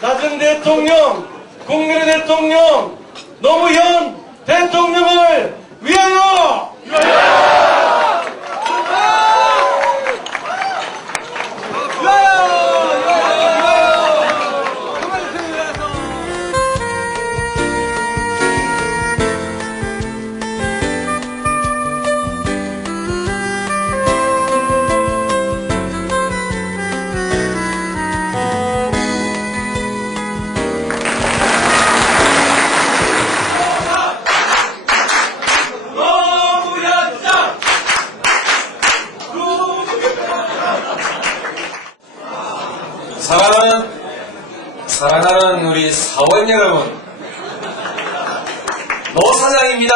낮은 대통령, 국민의 대통령, 노무현 대통령을 위하여! 사랑하는 우리 사원 여러분, 노 사장입니다.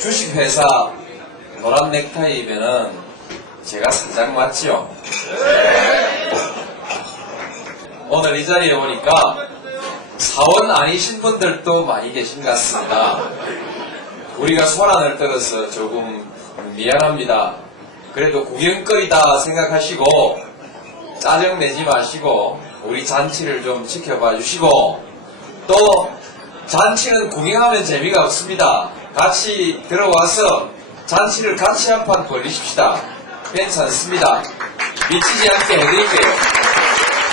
주식회사 노란 넥타이 입으면은 제가 사장 맞지요? 오늘 이 자리에 오니까 사원 아니신 분들도 많이 계신 것 같습니다. 우리가 손안을 떨어서 조금 미안합니다. 그래도 구경거리다 생각하시고 짜증내지 마시고 우리 잔치를 좀 지켜봐 주시고, 또 잔치는 구경하면 재미가 없습니다. 같이 들어와서 잔치를 같이 한 판 벌리십시다. 괜찮습니다. 미치지 않게 해드릴게요.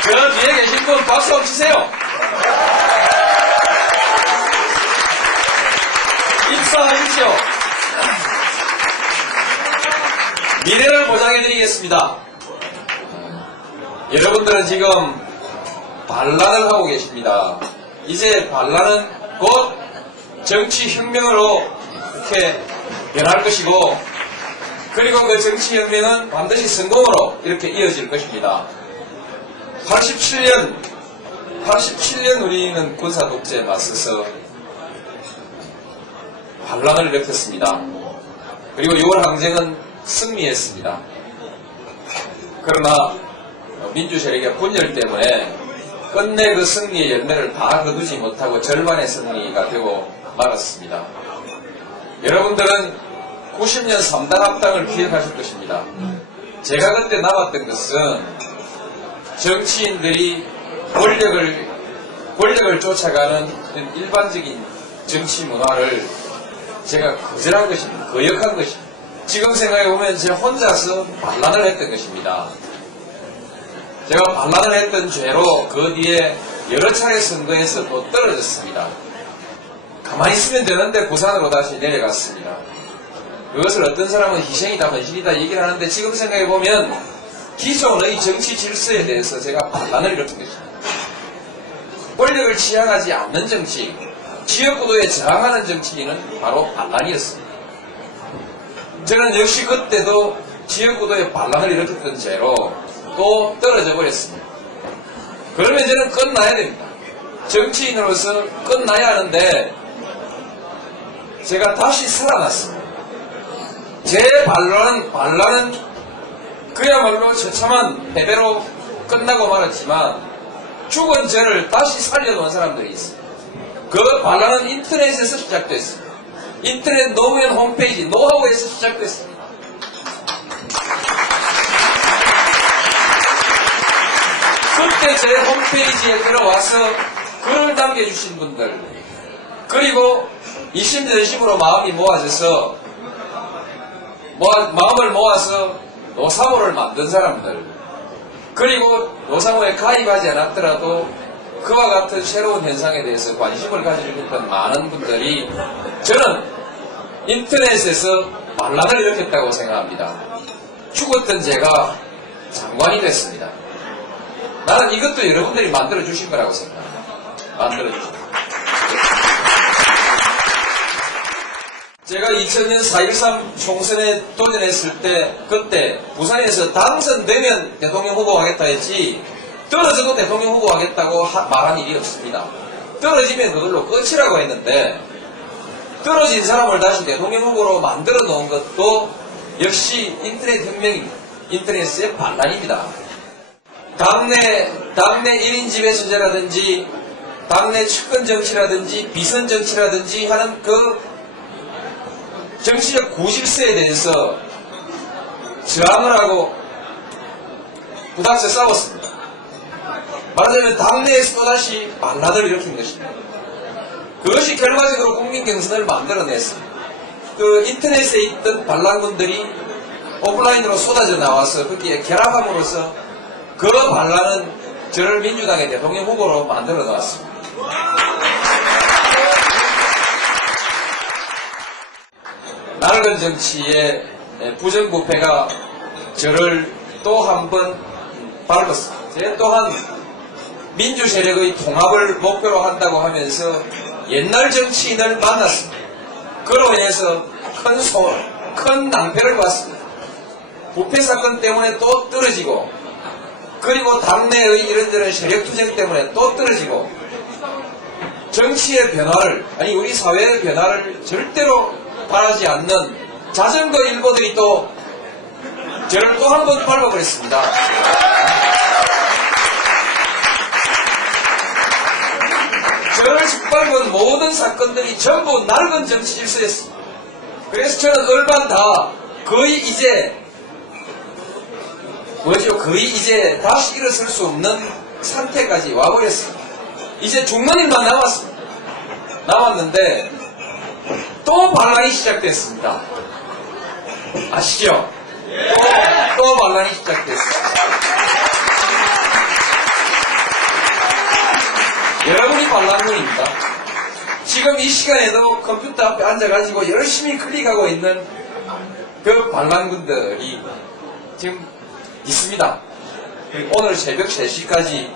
저 뒤에 계신 분 박수 한번 치세요. 입사하십시오. 미래를 보장해드리겠습니다. 여러분들은 지금 반란을 하고 계십니다. 이제 반란은 곧 정치혁명으로 이렇게 변할 것이고, 그리고 그 정치혁명은 반드시 성공으로 이렇게 이어질 것입니다. 87년 우리는 군사독재에 맞서서 반란을 일으켰습니다. 그리고 6월 항쟁은 승리했습니다. 그러나 민주 세력의 분열 때문에 끝내 그 승리의 열매를 다 거두지 못하고 절반의 승리가 되고 말았습니다. 여러분들은 90년 3당 합당을 기억하실 것입니다. 제가 그때 남았던 것은 정치인들이 권력을 쫓아가는 일반적인 정치 문화를 제가 거절한 것입니다. 거역한 것입니다. 지금 생각해보면 제가 혼자서 반란을 했던 것입니다. 제가 반란을 했던 죄로 그 뒤에 여러 차례 선거에서 또 떨어졌습니다. 가만히 있으면 되는데 부산으로 다시 내려갔습니다. 그것을 어떤 사람은 희생이다 헌신이다 얘기를 하는데, 지금 생각해보면 기존의 정치 질서에 대해서 제가 반란을 일으킨 것입니다. 권력을 지향하지 않는 정치, 지역구도에 저항하는 정치인은 바로 반란이었습니다. 저는 역시 그때도 지역구도에 반란을 일으켰던 죄로 또 떨어져 버렸습니다. 그러면 저는 끝나야 됩니다. 정치인으로서 끝나야 하는데 제가 다시 살아났습니다. 제 반란은 그야말로 처참한 패배로 끝나고 말았지만 죽은 저를 다시 살려놓은 사람들이 있습니다. 그 반란은 인터넷에서 시작됐습니다. 인터넷 노무현 홈페이지 노하우에서 시작됐습니다. 그때 제 홈페이지에 들어와서 글을 남겨주신 분들, 그리고 이심전심으로 마음이 모아져서 마음을 모아서 노사모를 만든 사람들, 그리고 노사모에 가입하지 않았더라도 그와 같은 새로운 현상에 대해서 관심을 가지고 있던 많은 분들이 저는 인터넷에서 반란을 일으켰다고 생각합니다. 죽었던 제가 장관이 됐습니다. 나는 이것도 여러분들이 만들어주신 거라고 생각합니다. 만들어주신 거. 제가 2000년 4.13 총선에 도전했을 때, 그때 부산에서 당선되면 대통령 후보 하겠다 했지, 떨어져도 대통령 후보 하겠다고 말한 일이 없습니다. 떨어지면 그걸로 끝이라고 했는데, 떨어진 사람을 다시 대통령 후보로 만들어 놓은 것도 역시 인터넷 혁명입니다. 인터넷의 반란입니다. 당내 1인 지배체제라든지 당내 측근 정치라든지 비선 정치라든지 하는 그 정치적 구질서에 대해서 저항을 하고 부닥쳐 싸웠습니다. 말하자면 당내에서 또다시 반란을 일으킨 것입니다. 그것이 결과적으로 국민 경선을 만들어냈습니다. 그 인터넷에 있던 반란군들이 오프라인으로 쏟아져 나와서 거기에 결합함으로써 그 반란은 저를 민주당의 대통령 후보로 만들어 놓았습니다. 낡은 정치의 부정부패가 저를 또 한 번 밟았습니다. 제 또한 민주 세력의 통합을 목표로 한다고 하면서 옛날 정치인을 만났습니다. 그로 인해서 큰 낭패를 봤습니다. 부패 사건 때문에 또 떨어지고, 그리고 당내의 이런저런 세력투쟁 때문에 또 떨어지고, 정치의 변화를, 아니 우리 사회의 변화를 절대로 바라지 않는 자전거 일보들이 또 저를 또 한 번 밟아버렸습니다. 저를 짓밟은 모든 사건들이 전부 낡은 정치 질서였습니다. 그래서 저는 얼반 다 거의 이제 다시 일어설 수 없는 상태까지 와버렸습니다. 이제 죽는 일만 남았는데 또 반란이 시작됐습니다. 아시죠? 또 반란이 시작됐습니다. 여러분이 반란군입니다. 지금 이 시간에도 컴퓨터 앞에 앉아가지고 열심히 클릭하고 있는 그 반란군들이 지금 있습니다. 오늘 새벽 3시까지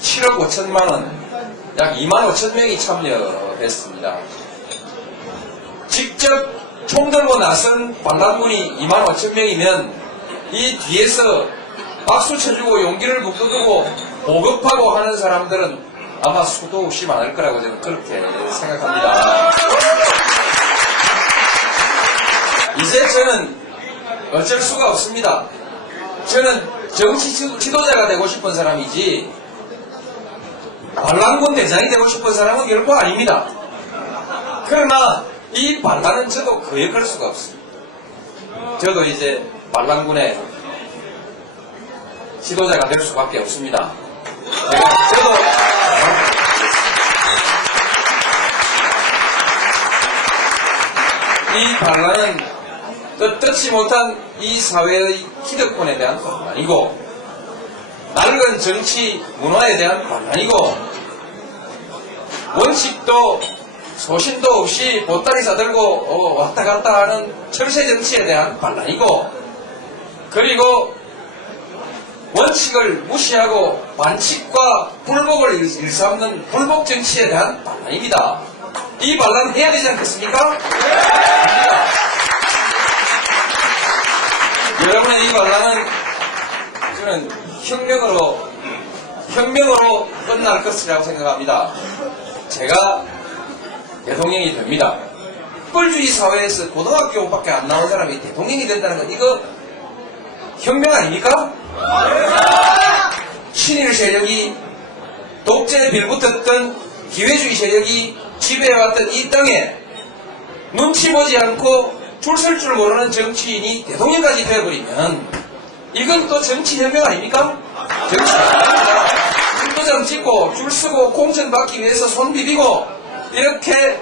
7억 5천만 원, 약 2만 5천 명이 참여했습니다. 직접 총 들고 나선 반란군이 2만 5천 명이면 이 뒤에서 박수 쳐주고 용기를 북돋우고 보급하고 하는 사람들은 아마 수도 없이 많을 거라고 저는 그렇게 생각합니다. 이제 저는 어쩔 수가 없습니다. 저는 정치 지도자가 되고 싶은 사람이지 반란군 대장이 되고 싶은 사람은 결코 아닙니다. 그러나 이 반란은 저도 거역할 수가 없습니다. 저도 이제 반란군의 지도자가 될 수밖에 없습니다. 저도 이 반란은 떳떳지 못한 이 사회의 기득권에 대한 반란이고, 낡은 정치 문화에 대한 반란이고, 원칙도 소신도 없이 보따리 싸들고 왔다 갔다 하는 철새 정치에 대한 반란이고, 그리고 원칙을 무시하고 반칙과 불복을 일삼는 불복 정치에 대한 반란입니다. 이 반란 해야 되지 않겠습니까? 여러분의 이 반란은 저는 혁명으로 끝날 것이라고 생각합니다. 제가 대통령이 됩니다. 뻘주의 사회에서 고등학교밖에 안 나온 사람이 대통령이 된다는 건 이거 혁명 아닙니까? 친일 세력이 독재에 빌붙었던 기회주의 세력이 지배해왔던 이 땅에 눈치 보지 않고 줄 설 줄 모르는 정치인이 대통령까지 되어버리면 이건 또 정치혁명 아닙니까? 정치혁명입니다. 도장 찍고 줄 서고 공천 받기 위해서 손 비비고 이렇게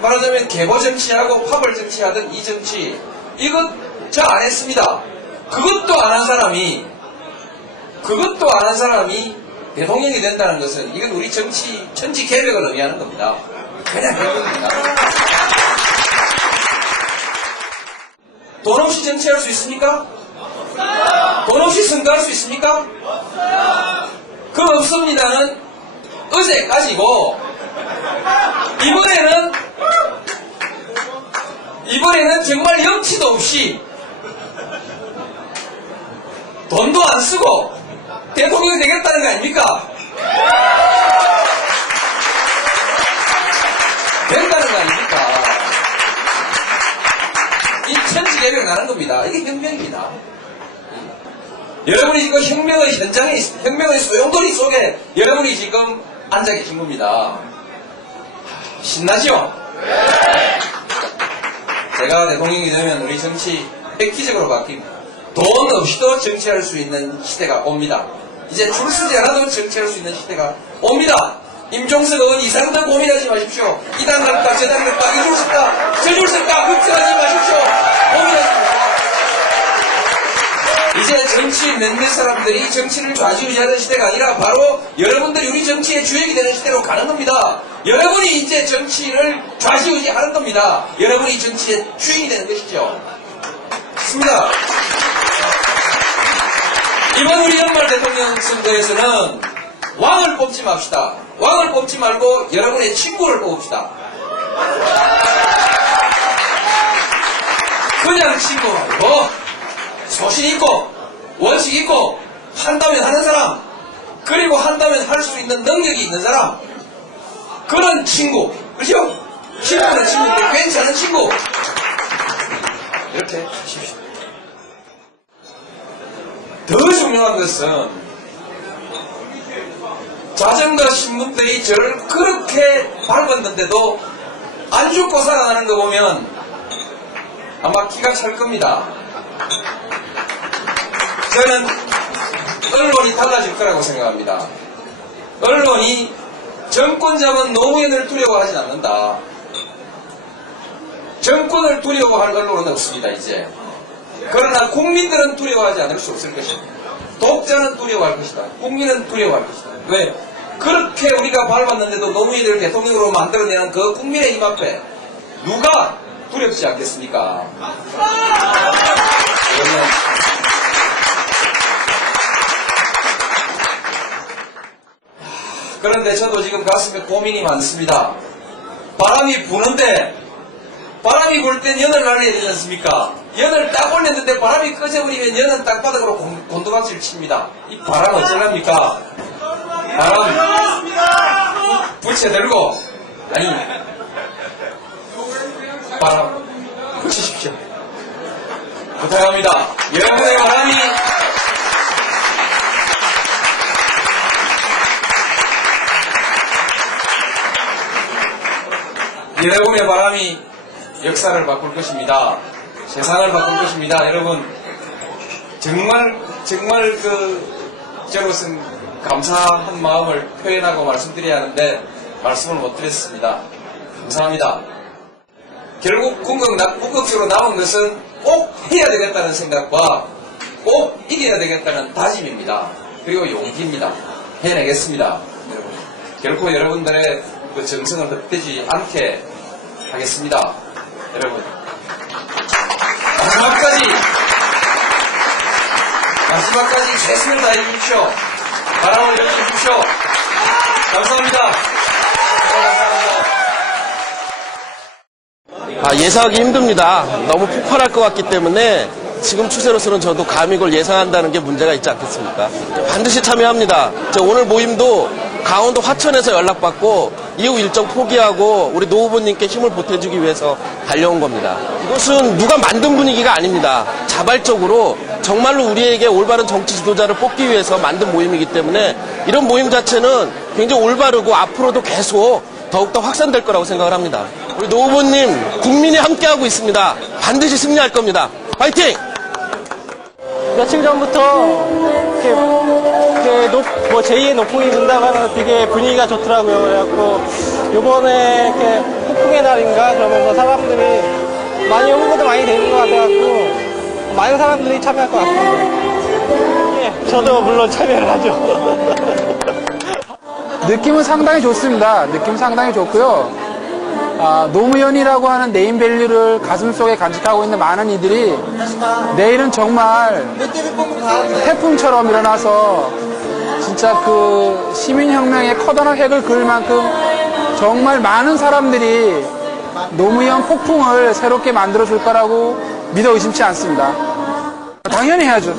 말하자면 계보 정치하고 파벌 정치하던 이 정치, 이것 저 안 했습니다. 그것도 안 한 사람이 대통령이 된다는 것은 이건 우리 정치 천지 개벽을 의미하는 겁니다. 그냥 그런 겁니다. 돈 없이 정치할 수 있습니까? 돈 없이 선거할 수 있습니까? 그 없습니다는 어제까지고, 이번에는 정말 염치도 없이 돈도 안 쓰고 대통령이 되겠다는 거 아닙니까? 된다는 거 아닙니까? 이 천지개벽 나는 겁니다. 이게 혁명입니다. 여러분이 지금 혁명의 현장에 있습니다. 혁명의 소용돌이 속에 여러분이 지금 앉아 계신 겁니다. 신나죠? 제가 대통령이 되면 우리 정치 획기적으로 바뀝니다. 돈 없이도 정치할 수 있는 시대가 옵니다. 이제 줄 서지 않아도 정치할 수 있는 시대가 옵니다. 임종석 의원 이상도 고민하지 마십시오. 이 당 갈까 저 당 갈까 이 줄 설까 저 줄 설까 걱정하지 마십시오. 고민하지 마십시오. 이제 정치 몇몇 사람들이 정치를 좌지우지하는 시대가 아니라 바로 여러분들이 우리 정치의 주역이 되는 시대로 가는 겁니다. 여러분이 이제 정치를 좌지우지하는 겁니다. 여러분이 정치의 주인이 되는 것이죠. 좋습니다. 이번 우리 연말 대통령 선거에서는 왕을 뽑지 맙시다. 왕을 뽑지 말고 여러분의 친구를 뽑읍시다. 그냥 친구 말고 소신 있고 원칙 있고 한다면 하는 사람, 그리고 한다면 할 수 있는 능력이 있는 사람, 그런 친구, 그렇죠? 친구는 친구인데 괜찮은 친구, 이렇게 하십시오. 더 중요한 것은 자전거 신분들이 저를 그렇게 밟았는데도 안 죽고 살아나는 거 보면 아마 기가 찰 겁니다. 저는 언론이 달라질 거라고 생각합니다. 언론이 정권 잡은 노무현을 두려워하진 않는다. 정권을 두려워할 언론은 없습니다, 이제. 그러나 국민들은 두려워하지 않을 수 없을 것입니다. 독자는 두려워할 것이다. 국민은 두려워할 것이다. 왜? 그렇게 우리가 밟았는데도 노무현을 대통령으로 만들어내는 그 국민의 힘 앞에 누가 두렵지 않겠습니까? 그런데 저도 지금 가슴에 고민이 많습니다. 바람이 부는데 바람이 불 땐 연을 날려야 되지 않습니까? 연을 딱 올렸는데 바람이 꺼져버리면 연은 땅바닥으로 곤두박질 칩니다. 이 바람 어쩌랍니까? 바람 붙여들고 아니 바람 붙이십시오. 부탁합니다. 여러분의 바람이 여러분의 바람이 역사를 바꿀 것입니다. 세상을 바꿀 것입니다. 여러분 정말 저로서는 감사한 마음을 표현하고 말씀드려야 하는데 말씀을 못 드렸습니다. 감사합니다. 결국 궁극적으로 남은 것은 꼭 해야 되겠다는 생각과 꼭 이겨야 되겠다는 다짐입니다. 그리고 용기입니다. 해내겠습니다. 여러분. 결코 여러분들의 그 정성을 헛되지 않게 하겠습니다. 여러분 마지막까지 최선을 다해 주십시오. 바람을 여주십시오. 감사합니다. 예상하기 힘듭니다. 너무 폭발할 것 같기 때문에 지금 추세로서는 저도 감히 이걸 예상한다는 게 문제가 있지 않겠습니까? 반드시 참여합니다. 오늘 모임도 강원도 화천에서 연락받고 이후 일정 포기하고 우리 노 후보님께 힘을 보태주기 위해서 달려온 겁니다. 이것은 누가 만든 분위기가 아닙니다. 자발적으로 정말로 우리에게 올바른 정치 지도자를 뽑기 위해서 만든 모임이기 때문에 이런 모임 자체는 굉장히 올바르고 앞으로도 계속 더욱더 확산될 거라고 생각을 합니다. 우리 노 후보님 국민이 함께하고 있습니다. 반드시 승리할 겁니다. 화이팅! 며칠 전부터 제2의 노풍이 분다고 하면서 되게 분위기가 좋더라고요. 그래갖고 요번에 이렇게 폭풍의 날인가 그러면서 사람들이 많이 홍보도 많이 되는 것 같아갖고 많은 사람들이 참여할 것 같습니다. 예, 저도 물론 참여를 하죠. 느낌은 상당히 좋습니다. 느낌 상당히 좋고요. 노무현이라고 하는 네임밸류를 가슴속에 간직하고 있는 많은 이들이 내일은 정말 태풍처럼 일어나서 진짜 그 시민혁명의 커다란 획을 그을 만큼 정말 많은 사람들이 노무현 폭풍을 새롭게 만들어줄 거라고 믿어 의심치 않습니다. 당연히 해야죠.